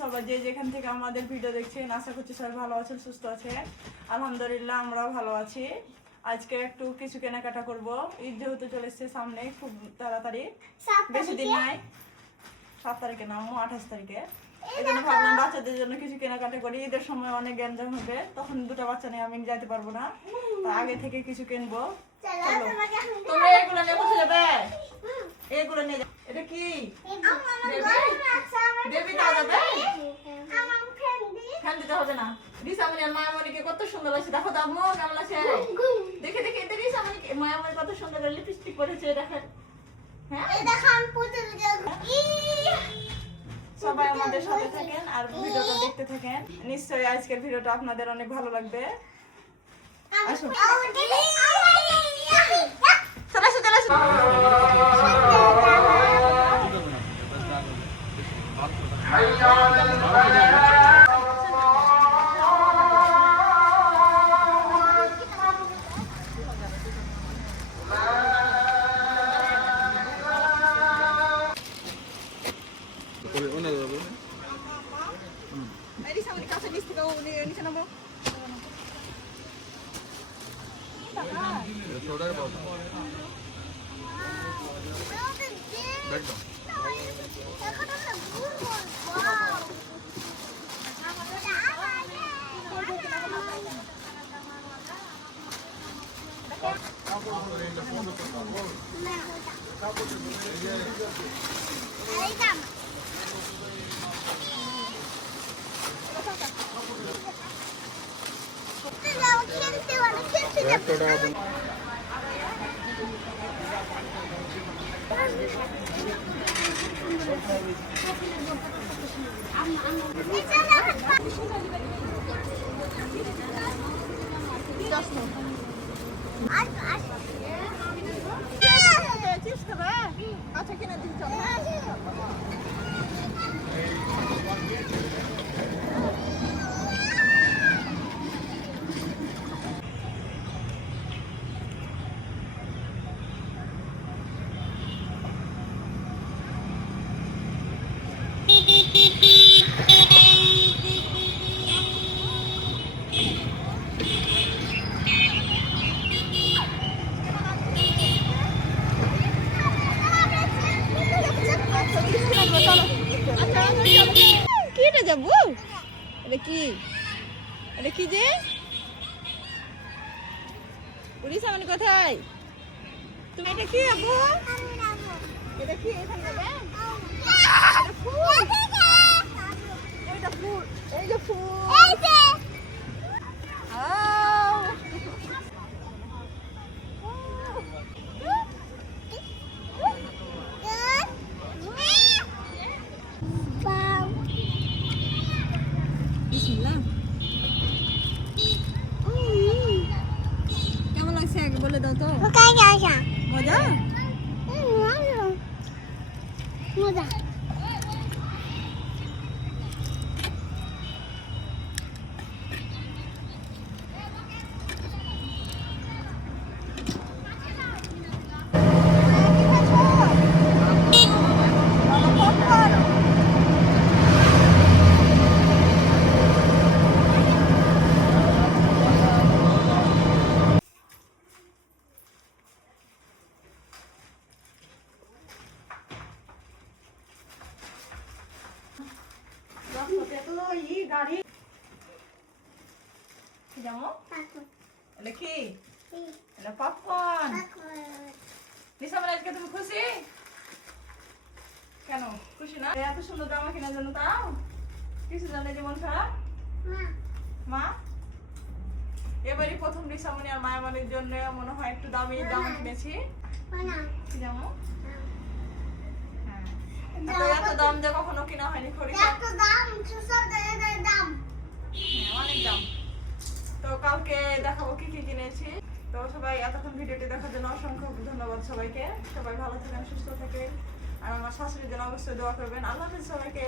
সবাই যে যেখান থেকে আমাদের ভিডিও দেখছেন, আশা করছি সবাই ভালো আছেন, সুস্থ আছেন। আলহামদুলিল্লাহ আমরাও ভালো আছি। আজকে একটু কিছু কেনাকাটা করব। ঈদ যেহেতু চলে এসছে সামনে, খুব তাড়াতাড়ি, বেশি দিন নাই। 7 তারিখে না, 28 তারিখে। এই জন্য ভাবলাম বাচ্চাদের জন্য কিছু কেনাকাটা করি। ঈদের সময় অনেক গ্যাঞ্জাম হবে, তখন দুটো বাচ্চা নিয়ে আমি যেতে পারবো না, আগে থেকে কিছু কিনবো। তোমরা এগুলো নিয়ে বসে যাবে, এগুলো নিয়ে যাবে। এটা কি দেবী দাও যাবে? ফ্যান দিতে হবে না। রিসামণি আর মায়ামণিকে কত সুন্দর লাগছে, দেখো তো আম্মু কেমন লাগছে। দেখে দেখে এতে রিসামণি মায়ামণি কত সুন্দর লিপস্টিক পরেছে, দেখেন। হ্যাঁ, সবাই আমাদের সাথে থাকেন আর ভিডিওটা দেখতে থাকেন। নিশ্চয়ই আজকের ভিডিওটা আপনাদের অনেক ভালো লাগবে। আসুন, চলে আসো, চলে আসো। আচ্ছা, কিনে দিচ্ছ। কিটা যাবো? এটা কি? এটা কি যে উড়িষ্যা মানে কোথায়? তুমি এটা কি আবু? এটা কি? এখানে যাবে? এটা ফুল। এটা ফুল। এই যে ফুল। এই যে কেমন লাগছে আগে বলে দাও তো। মজা মজা। গাড়ি জামো এটা কি? এটা পপকর্ন। নিশামণি আজকে তুমি খুশি? কেন খুশি না? এত সুন্দর জামা কেনার জন্য তাও কিছু জানে যে মন খারাপ? মা এবারই প্রথম নিশামণি আর মায়ামণির জন্য মনে হয় একটু দামি জামা কিনেছি। কি জামো? এত দাম যে কখনো কিনা হয়নি। অনেক দাম। তো কালকে দেখাবো কি কি কিনেছি। তো সবাই এতক্ষণ ভিডিওটি দেখার জন্য অসংখ্য ধন্যবাদ সবাইকে। সবাই ভালো থাকেন, সুস্থ থাকেন, আর আমার শাশুড়ির জন্য অবশ্যই দোয়া করবেন। আল্লাহ হাফেজ সবাইকে।